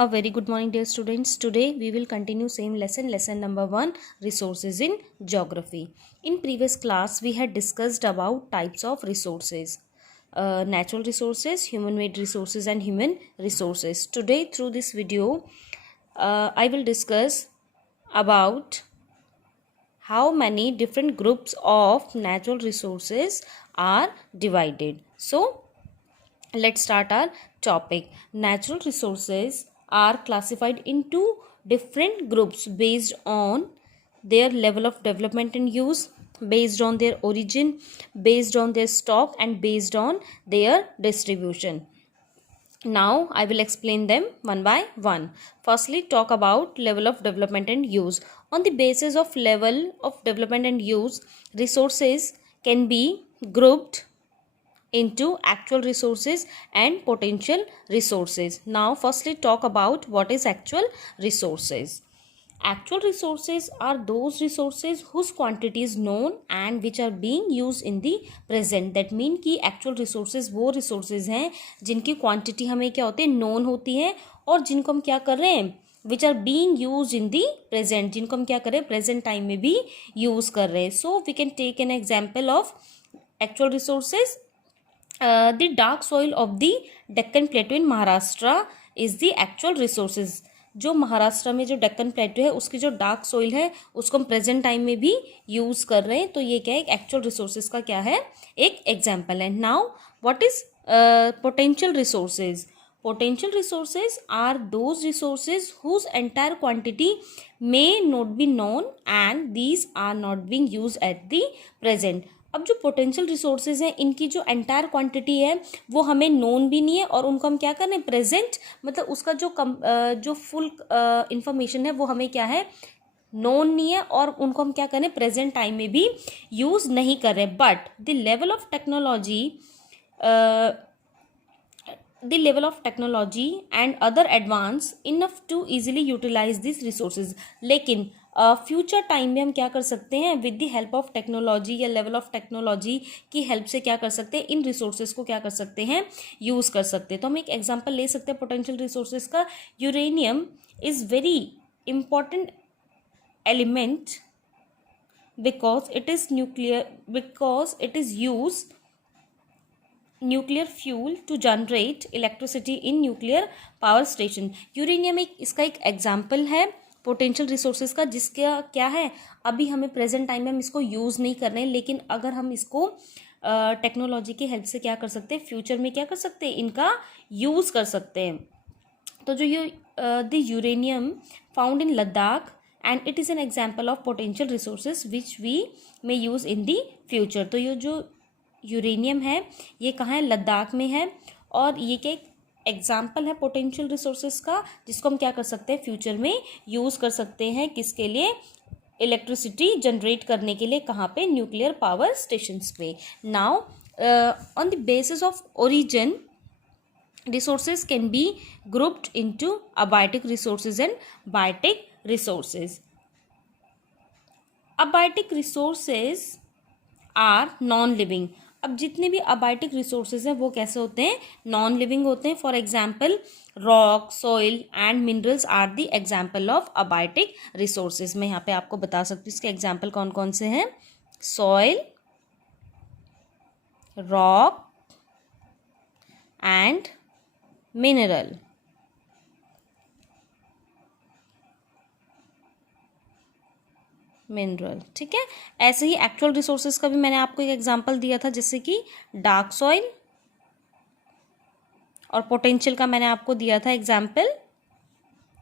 A very good morning, dear students. Today we will continue same lesson number 1, resources in geography. In previous class we had discussed about types of resources, natural resources, human made resources and human resources. Today through this video I will discuss about how many different groups of natural resources are divided. So let's start our topic. Natural resources are classified into different groups based on their level of development and use, based on their origin, based on their stock, and based on their distribution. Now I will explain them one by one. Firstly, talk about level of development and use. On the basis of level of development and use, resources can be grouped into actual resources and potential resources. Now firstly talk about what is actual resources. Actual resources are those resources whose quantity is known and which are being used in the present. That mean कि actual resources वो resources हैं जिनकी quantity हमें क्या होती है, known होती है, और जिनको हम क्या कर रहे हैं, which are being used in the present, जिनको हम क्या कर रहे हैं, present time में भी use कर रहे हैं. So we can take an example of actual resources. The dark soil of the Deccan Plateau in Maharashtra is the actual resources. जो महाराष्ट्र में जो डेक्कन प्लेटो है उसकी जो डार्क सोइल है उसको हम प्रेजेंट टाइम में भी यूज़ कर रहे हैं, तो ये क्या है, एक्चुअल रिसोर्सेज का क्या है, एक एग्जाम्पल है. Now what is potential resources. Potential resources are those resources whose entire quantity may not be known and these are not being used at the present. अब जो पोटेंशियल रिसोर्सेज हैं इनकी जो एंटायर क्वांटिटी है वो हमें known भी नहीं है और उनको हम क्या कर रहे हैं, प्रेजेंट, मतलब उसका जो फुल इंफॉर्मेशन है वो हमें क्या है, नोन नहीं है, और उनको हम क्या कर रहे हैं, प्रेजेंट टाइम में भी यूज़ नहीं कर रहे. But the level of technology and other advance enough to easily utilise this resources. लेकिन फ्यूचर टाइम में हम क्या कर सकते हैं, with the help of technology या लेवल ऑफ टेक्नोलॉजी की हेल्प से क्या कर सकते हैं, इन रिसोर्सेज को क्या कर सकते हैं, यूज़ कर सकते हैं. तो हम एक एग्जांपल ले सकते हैं पोटेंशियल रिसोर्सेज का. Uranium is very important element because it is used nuclear fuel to generate electricity in nuclear power station. Uranium इसका एक एग्जाम्पल है पोटेंशियल रिसोर्सेज का, जिसका क्या है, अभी हमें प्रेजेंट टाइम में हम इसको यूज़ नहीं कर रहे हैं, लेकिन अगर हम इसको टेक्नोलॉजी की हेल्प से क्या कर सकते हैं, फ्यूचर में क्या कर सकते हैं, इनका यूज़ कर सकते हैं. तो जो ये the uranium found in Ladakh and it is an example of potential resources which we may use in the future. तो ये जो यूरेनियम है ये कहाँ है, लद्दाख में है, और ये क्या एक एग्जाम्पल है पोटेंशियल रिसोर्सेज का, जिसको हम क्या कर सकते हैं, फ्यूचर में यूज़ कर सकते हैं. किसके लिए, इलेक्ट्रिसिटी जनरेट करने के लिए. कहाँ पे, न्यूक्लियर पावर स्टेशंस पे. Now on the basis of origin resources can be grouped into abiotic resources and biotic resources. Abiotic resources are non-living. अब जितने भी अबायोटिक रिसोर्सेज हैं वो कैसे होते हैं, नॉन लिविंग होते हैं. For example rock, soil and minerals are the example of abiotic resources. मैं यहाँ पे आपको बता सकती हूँ इसके एग्जाम्पल कौन कौन से हैं. Soil, rock and mineral. ठीक है. ऐसे ही एक्चुअल रिसोर्सेज का भी मैंने आपको एक एग्जांपल दिया था, जैसे कि डार्क सॉइल, और पोटेंशियल का मैंने आपको दिया था एग्जांपल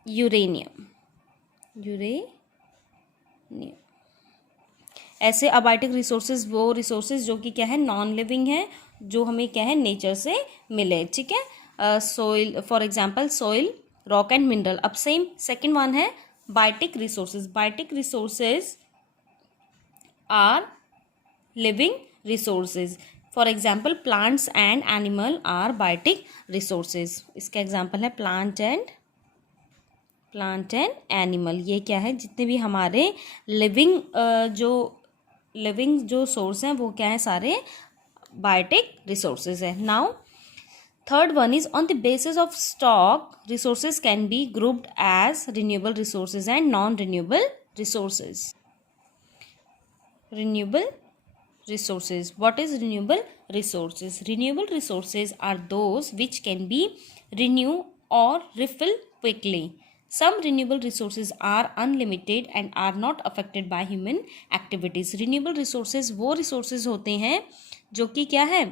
यूरेनियम. ऐसे अबायोटिक रिसोर्सेज वो रिसोर्सेज जो कि क्या है, नॉन लिविंग है, जो हमें क्या है, नेचर से मिले. ठीक है. Soil, for example soil, rock and mineral. अब सेम सेकेंड वन है biotic resources. Biotic resources are living resources. For example plants and animal are biotic resources. इसका एग्जाम्पल है प्लांट एंड एनिमल. ये क्या है, जितने भी हमारे लिविंग जो सोर्स हैं वो क्या है, सारे बायोटिक रिसोर्सेज है. Now Third one is on the basis of stock, resources can be grouped as renewable resources and non-renewable resources. Renewable resources. What is renewable resources? Renewable resources are those which can be renewed or refill quickly. Some renewable resources are unlimited and are not affected by human activities. Renewable resources वो resources होते हैं जो कि क्या है,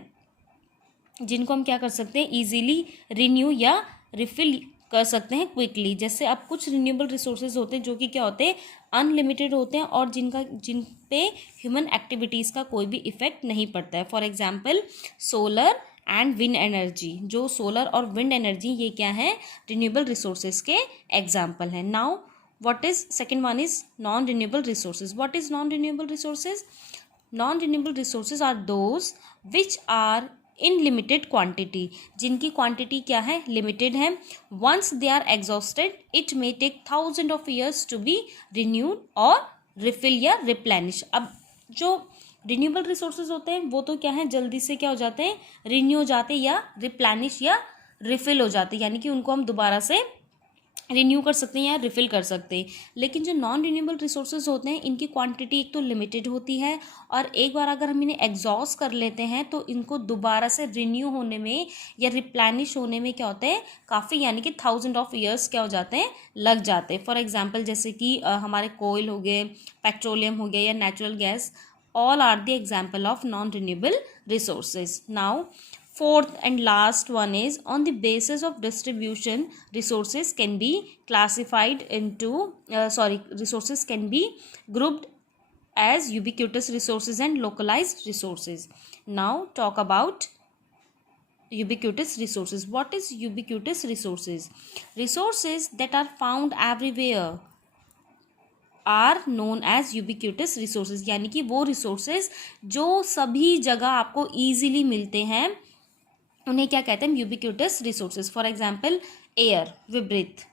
जिनको हम क्या कर सकते हैं, इजीली रिन्यू या रिफिल कर सकते हैं क्विकली. जैसे अब कुछ रिन्यूएबल रिसोर्सेज होते हैं जो कि क्या होते हैं, अनलिमिटेड होते हैं और जिन पे ह्यूमन एक्टिविटीज़ का कोई भी इफेक्ट नहीं पड़ता है. For example solar and wind energy. जो सोलर और विंड एनर्जी ये क्या है, रिन्यूएबल रिसोर्सेज के एग्जाम्पल हैं. Now what is second one is non renewable resources. What is non renewable resources? Non renewable resources are those which are in limited quantity. जिनकी quantity क्या है, limited है. Once they are exhausted it may take 1000 of years to be renewed और refill या replenish. अब जो renewable resources होते हैं वो तो क्या है, जल्दी से क्या हो जाते हैं, रिन्यू हो जाते हैं या रिप्लेनिश या रिफिल हो जाते हैं, यानी कि उनको हम दोबारा से रिन्यू कर सकते हैं या रिफिल कर सकते हैं. लेकिन जो नॉन रिन्यूएबल रिसोर्सेज होते हैं इनकी क्वांटिटी एक तो लिमिटेड होती है और एक बार अगर हम इन्हें एग्जॉस्ट कर लेते हैं तो इनको दोबारा से रिन्यू होने में या रिप्लेनिश होने में क्या होता है, काफ़ी, यानी कि 1000 ऑफ ईयर्स क्या हो जाते हैं, लग जाते हैं. फॉर एग्जाम्पल जैसे कि हमारे कोयल हो गए, पेट्रोलियम हो गया या natural gas, all are the example of non-renewable resources. Now fourth and last one is on the basis of distribution resources can be classified into resources can be grouped as ubiquitous resources and localized resources. Now talk about ubiquitous resources. What is ubiquitous resources? Resources that are found everywhere are known as ubiquitous resources. यानी कि वो resources जो सभी जगह आपको easily मिलते हैं उन्हें क्या कहते हैं, ubiquitous resources. For example air, we breathe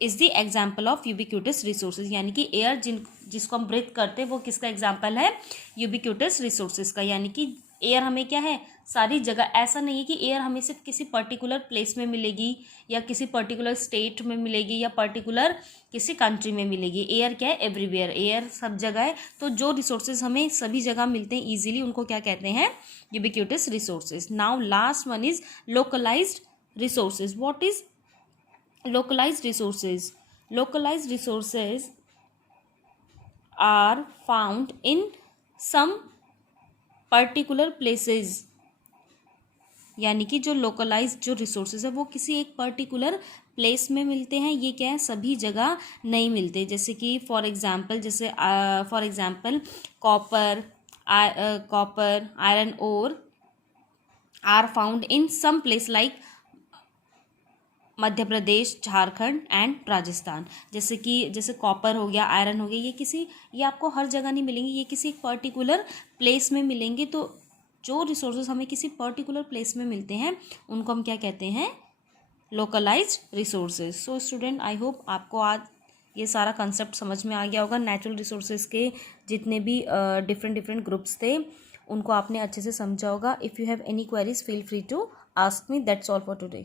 is the example of ubiquitous resources. यानी कि एयर जिसको हम ब्रीथ करते हैं वो किसका एग्जाम्पल है, यूबिक्यूटस रिसोर्सेज का. यानी कि एयर हमें क्या है, सारी जगह. ऐसा नहीं है कि एयर हमें सिर्फ किसी पर्टिकुलर प्लेस में मिलेगी या किसी पर्टिकुलर स्टेट में मिलेगी या पर्टिकुलर किसी कंट्री में मिलेगी. एयर क्या है, एवरीवेयर. एयर सब जगह है. तो जो रिसोर्सेज हमें सभी जगह मिलते हैं ईजिली उनको क्या कहते हैं, ubiquitous resources. Now last one is localised resources. What is localized resources? Localized resources are found in some particular places. यानी कि जो लोकलाइज्ड जो रिसोर्सेज है वो किसी एक पर्टिकुलर प्लेस में मिलते हैं. ये क्या है, सभी जगह नहीं मिलते. जैसे कि for example copper, iron ore are found in some place like Madhya Pradesh, Jharkhand and Rajasthan. जैसे कॉपर हो गया, आयरन हो गया, ये आपको हर जगह नहीं मिलेंगे, ये किसी एक पर्टिकुलर प्लेस में मिलेंगे. तो जो रिसोर्सेज हमें किसी पर्टिकुलर प्लेस में मिलते हैं उनको हम क्या कहते हैं, localised resources. So student, I hope आपको आज ये सारा कंसेप्ट समझ में आ गया होगा. नेचुरल रिसोर्सेज के जितने भी डिफरेंट ग्रुप्स थे उनको आपने अच्छे से समझा होगा. If you have any queries feel free to ask me. That's all for today.